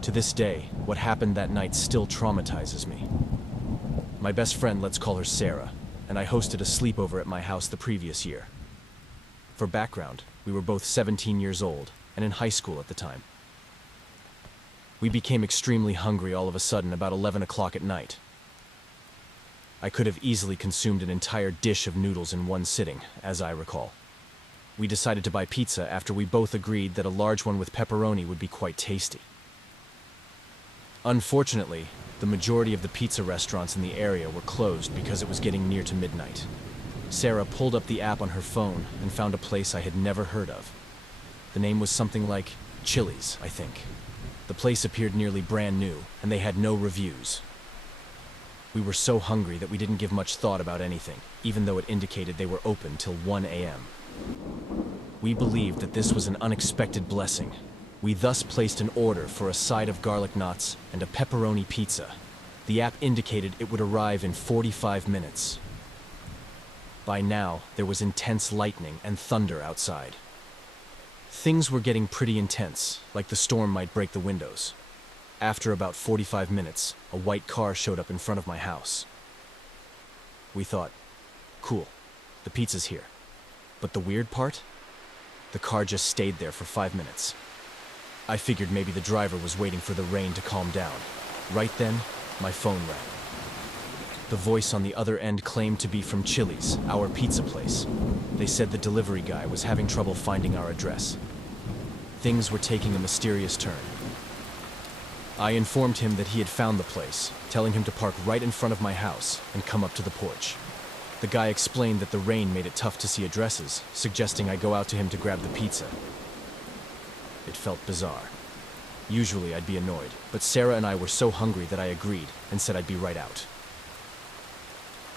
To this day, what happened that night still traumatizes me. My best friend, let's call her Sarah, and I hosted a sleepover at my house the previous year. For background, we were both 17 years old and in high school at the time. We became extremely hungry all of a sudden about 11 o'clock at night. I could have easily consumed an entire dish of noodles in one sitting, as I recall. We decided to buy pizza after we both agreed that a large one with pepperoni would be quite tasty. Unfortunately, the majority of the pizza restaurants in the area were closed because it was getting near to midnight. Sarah pulled up the app on her phone and found a place I had never heard of. The name was something like Chili's, I think. The place appeared nearly brand new, and they had no reviews. We were so hungry that we didn't give much thought about anything, even though it indicated they were open till 1 a.m. We believed that this was an unexpected blessing. We thus placed an order for a side of garlic knots and a pepperoni pizza. The app indicated it would arrive in 45 minutes. By now, there was intense lightning and thunder outside. Things were getting pretty intense, like the storm might break the windows. After about 45 minutes, a white car showed up in front of my house. We thought, cool, the pizza's here. But the weird part? The car just stayed there for 5 minutes. I figured maybe the driver was waiting for the rain to calm down. Right then, my phone rang. The voice on the other end claimed to be from Chili's, our pizza place. They said the delivery guy was having trouble finding our address. Things were taking a mysterious turn. I informed him that he had found the place, telling him to park right in front of my house and come up to the porch. The guy explained that the rain made it tough to see addresses, suggesting I go out to him to grab the pizza. It felt bizarre. Usually I'd be annoyed, but Sarah and I were so hungry that I agreed and said I'd be right out.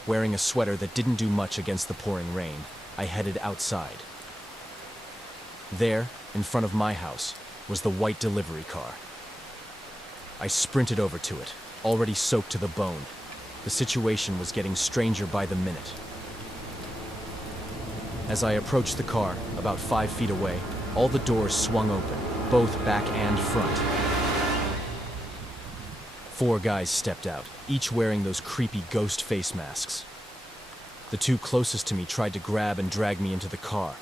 Wearing a sweater that didn't do much against the pouring rain, I headed outside. There, in front of my house, was the white delivery car. I sprinted over to it, already soaked to the bone. The situation was getting stranger by the minute. As I approached the car, about 5 feet away, all the doors swung open, both back and front. 4 guys stepped out, each wearing those creepy ghost face masks. The 2 closest to me tried to grab and drag me into the car,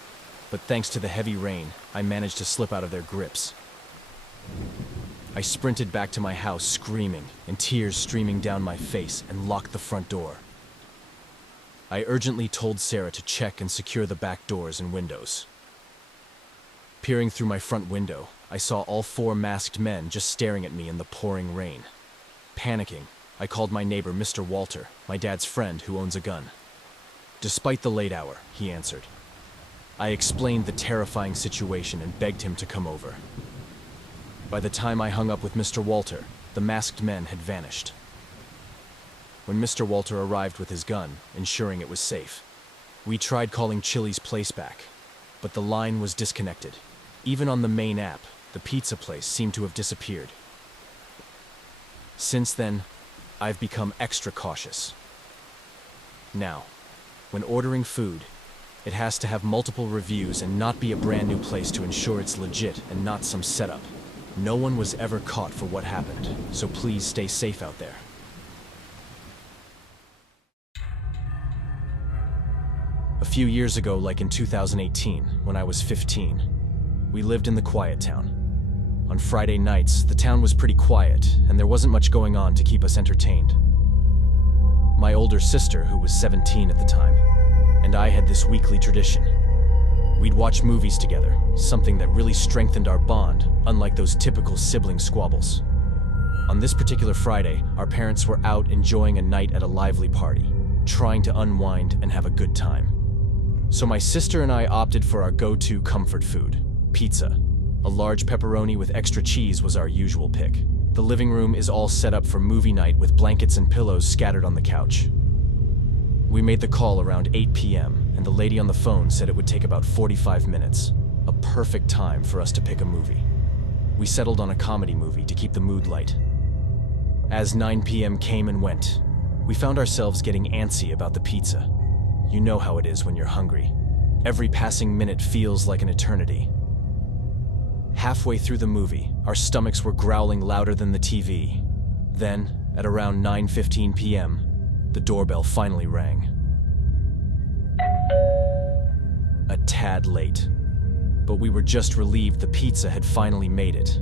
but thanks to the heavy rain, I managed to slip out of their grips. I sprinted back to my house screaming, and tears streaming down my face, and locked the front door. I urgently told Sarah to check and secure the back doors and windows. Peering through my front window, I saw all 4 masked men just staring at me in the pouring rain. Panicking, I called my neighbor, Mr. Walter, my dad's friend who owns a gun. Despite the late hour, he answered. I explained the terrifying situation and begged him to come over. By the time I hung up with Mr. Walter, the masked men had vanished. When Mr. Walter arrived with his gun, ensuring it was safe, we tried calling Chili's place back, but the line was disconnected. Even on the main app, the pizza place seemed to have disappeared. Since then, I've become extra cautious. Now, when ordering food, it has to have multiple reviews and not be a brand new place to ensure it's legit and not some setup. No one was ever caught for what happened, so please stay safe out there. A few years ago, like in 2018, when I was 15, we lived in the quiet town. On Friday nights, the town was pretty quiet, and there wasn't much going on to keep us entertained. My older sister, who was 17 at the time, and I had this weekly tradition. We'd watch movies together, something that really strengthened our bond, unlike those typical sibling squabbles. On this particular Friday, our parents were out enjoying a night at a lively party, trying to unwind and have a good time. So my sister and I opted for our go-to comfort food, pizza. A large pepperoni with extra cheese was our usual pick. The living room is all set up for movie night with blankets and pillows scattered on the couch. We made the call around 8 p.m., and the lady on the phone said it would take about 45 minutes, a perfect time for us to pick a movie. We settled on a comedy movie to keep the mood light. As 9 p.m. came and went, We found ourselves getting antsy about the pizza. You know how it is when you're hungry. Every passing minute feels like an eternity. Halfway through the movie, our stomachs were growling louder than the TV. Then, at around 9:15 p.m., the doorbell finally rang. A tad late, but we were just relieved the pizza had finally made it.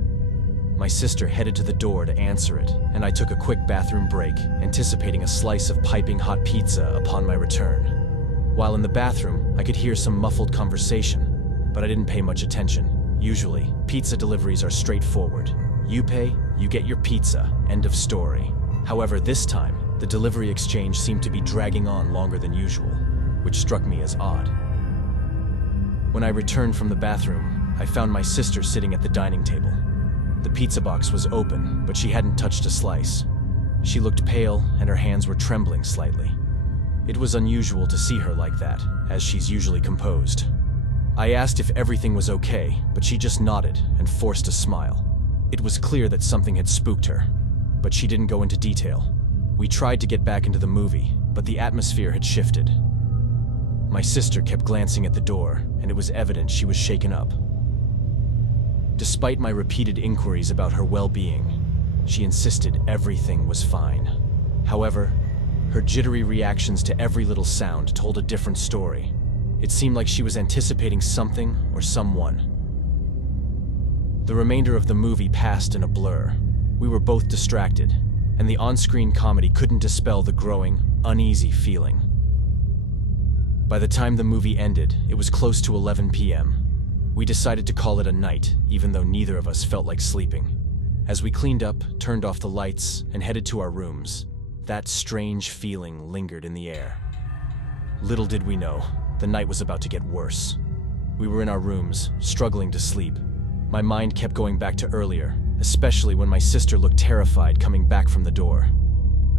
My sister headed to the door to answer it, and I took a quick bathroom break, anticipating a slice of piping hot pizza upon my return. While in the bathroom, I could hear some muffled conversation, but I didn't pay much attention. Usually, pizza deliveries are straightforward. You pay, you get your pizza, end of story. However, this time, the delivery exchange seemed to be dragging on longer than usual, which struck me as odd. When I returned from the bathroom, I found my sister sitting at the dining table. The pizza box was open, but she hadn't touched a slice. She looked pale, and her hands were trembling slightly. It was unusual to see her like that, as she's usually composed. I asked if everything was okay, but she just nodded and forced a smile. It was clear that something had spooked her, but she didn't go into detail. We tried to get back into the movie, but the atmosphere had shifted. My sister kept glancing at the door, and it was evident she was shaken up. Despite my repeated inquiries about her well-being, she insisted everything was fine. However, her jittery reactions to every little sound told a different story. It seemed like she was anticipating something or someone. The remainder of the movie passed in a blur. We were both distracted, and the on-screen comedy couldn't dispel the growing, uneasy feeling. By the time the movie ended, it was close to 11 p.m. We decided to call it a night, even though neither of us felt like sleeping. As we cleaned up, turned off the lights, and headed to our rooms, that strange feeling lingered in the air. Little did we know, the night was about to get worse. We were in our rooms, struggling to sleep. My mind kept going back to earlier, especially when my sister looked terrified coming back from the door.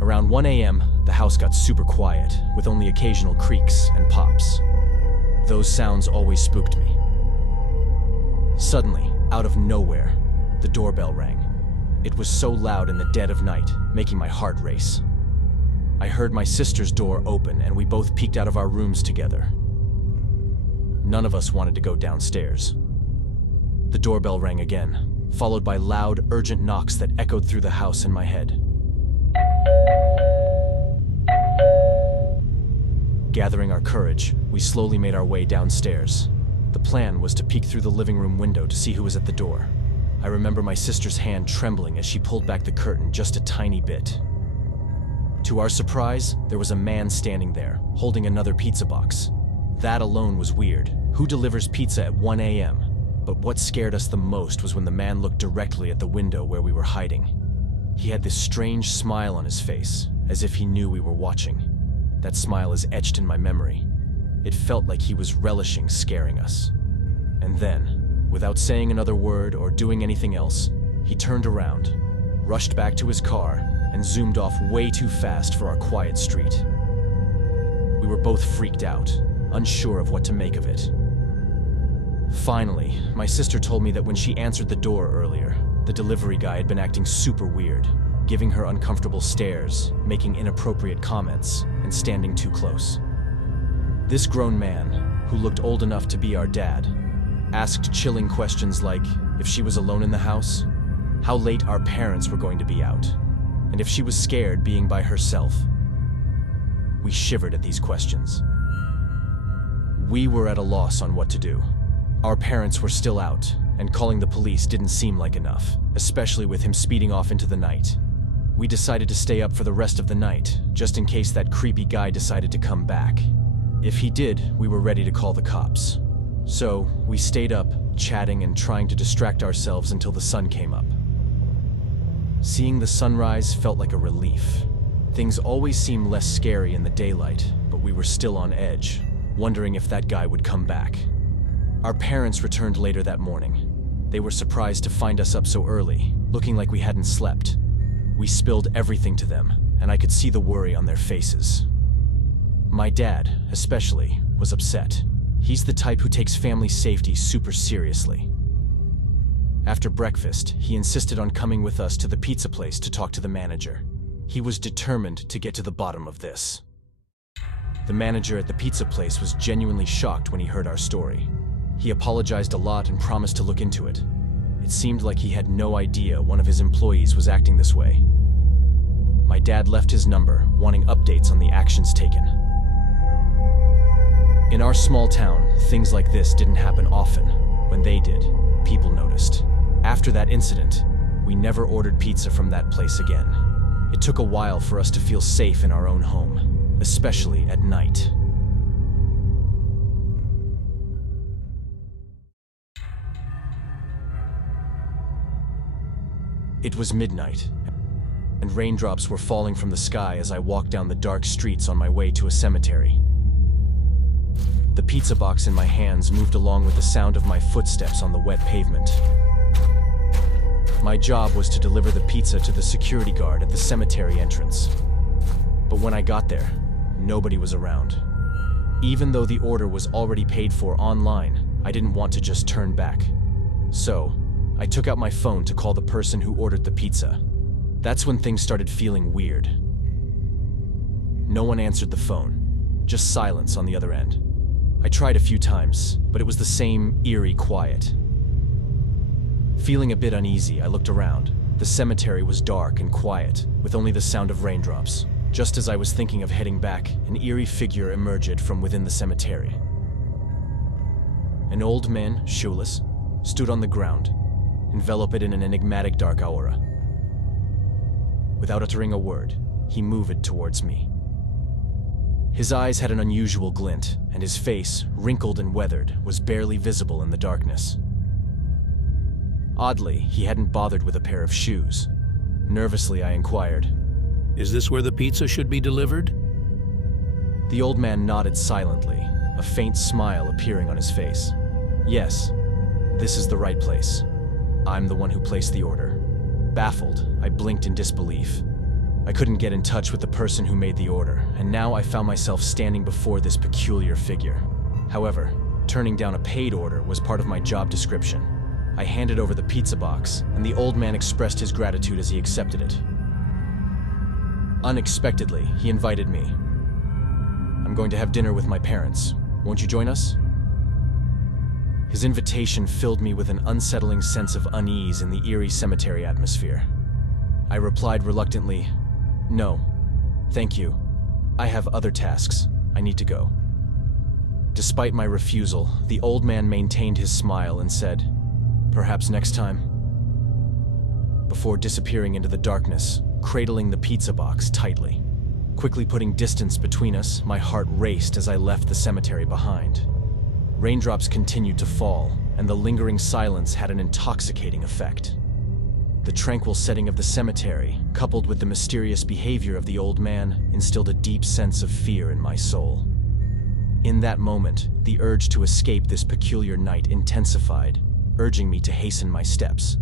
Around 1 a.m., the house got super quiet, with only occasional creaks and pops. Those sounds always spooked me. Suddenly, out of nowhere, the doorbell rang. It was so loud in the dead of night, making my heart race. I heard my sister's door open, and we both peeked out of our rooms together. None of us wanted to go downstairs. The doorbell rang again, followed by loud, urgent knocks that echoed through the house in my head. Gathering our courage, we slowly made our way downstairs. The plan was to peek through the living room window to see who was at the door. I remember my sister's hand trembling as she pulled back the curtain just a tiny bit. To our surprise, there was a man standing there, holding another pizza box. That alone was weird. Who delivers pizza at 1 a.m.? But what scared us the most was when the man looked directly at the window where we were hiding. He had this strange smile on his face, as if he knew we were watching. That smile is etched in my memory. It felt like he was relishing scaring us. And then, without saying another word or doing anything else, he turned around, rushed back to his car, and zoomed off way too fast for our quiet street. We were both freaked out, unsure of what to make of it. Finally, my sister told me that when she answered the door earlier, the delivery guy had been acting super weird, giving her uncomfortable stares, making inappropriate comments, and standing too close. This grown man, who looked old enough to be our dad, asked chilling questions like if she was alone in the house, how late our parents were going to be out, and if she was scared being by herself. We shivered at these questions. We were at a loss on what to do. Our parents were still out, and calling the police didn't seem like enough, especially with him speeding off into the night. We decided to stay up for the rest of the night, just in case that creepy guy decided to come back. If he did, we were ready to call the cops. So, we stayed up, chatting and trying to distract ourselves until the sun came up. Seeing the sunrise felt like a relief. Things always seem less scary in the daylight, but we were still on edge, wondering if that guy would come back. Our parents returned later that morning. They were surprised to find us up so early, looking like we hadn't slept. We spilled everything to them, and I could see the worry on their faces. My dad, especially, was upset. He's the type who takes family safety super seriously. After breakfast, he insisted on coming with us to the pizza place to talk to the manager. He was determined to get to the bottom of this. The manager at the pizza place was genuinely shocked when he heard our story. He apologized a lot and promised to look into it. It seemed like he had no idea one of his employees was acting this way. My dad left his number, wanting updates on the actions taken. In our small town, things like this didn't happen often. When they did, people noticed. After that incident, we never ordered pizza from that place again. It took a while for us to feel safe in our own home, especially at night. It was midnight, and raindrops were falling from the sky as I walked down the dark streets on my way to a cemetery. The pizza box in my hands moved along with the sound of my footsteps on the wet pavement. My job was to deliver the pizza to the security guard at the cemetery entrance. But when I got there, nobody was around. Even though the order was already paid for online, I didn't want to just turn back. So, I took out my phone to call the person who ordered the pizza. That's when things started feeling weird. No one answered the phone, just silence on the other end. I tried a few times, but it was the same eerie quiet. Feeling a bit uneasy, I looked around. The cemetery was dark and quiet, with only the sound of raindrops. Just as I was thinking of heading back, an eerie figure emerged from within the cemetery. An old man, shoeless, stood on the ground, enveloped in an enigmatic dark aura. Without uttering a word, he moved towards me. His eyes had an unusual glint, and his face, wrinkled and weathered, was barely visible in the darkness. Oddly, he hadn't bothered with a pair of shoes. Nervously, I inquired, "Is this where the pizza should be delivered?" The old man nodded silently, a faint smile appearing on his face. "Yes, this is the right place. I'm the one who placed the order." Baffled, I blinked in disbelief. I couldn't get in touch with the person who made the order, and now I found myself standing before this peculiar figure. However, turning down a paid order was part of my job description. I handed over the pizza box, and the old man expressed his gratitude as he accepted it. Unexpectedly, he invited me. "I'm going to have dinner with my parents. Won't you join us?" His invitation filled me with an unsettling sense of unease in the eerie cemetery atmosphere. I replied reluctantly, "No, thank you. I have other tasks. I need to go." Despite my refusal, the old man maintained his smile and said, "Perhaps next time," before disappearing into the darkness, cradling the pizza box tightly. Quickly putting distance between us, my heart raced as I left the cemetery behind. Raindrops continued to fall, and the lingering silence had an intoxicating effect. The tranquil setting of the cemetery, coupled with the mysterious behavior of the old man, instilled a deep sense of fear in my soul. In that moment, the urge to escape this peculiar night intensified, urging me to hasten my steps.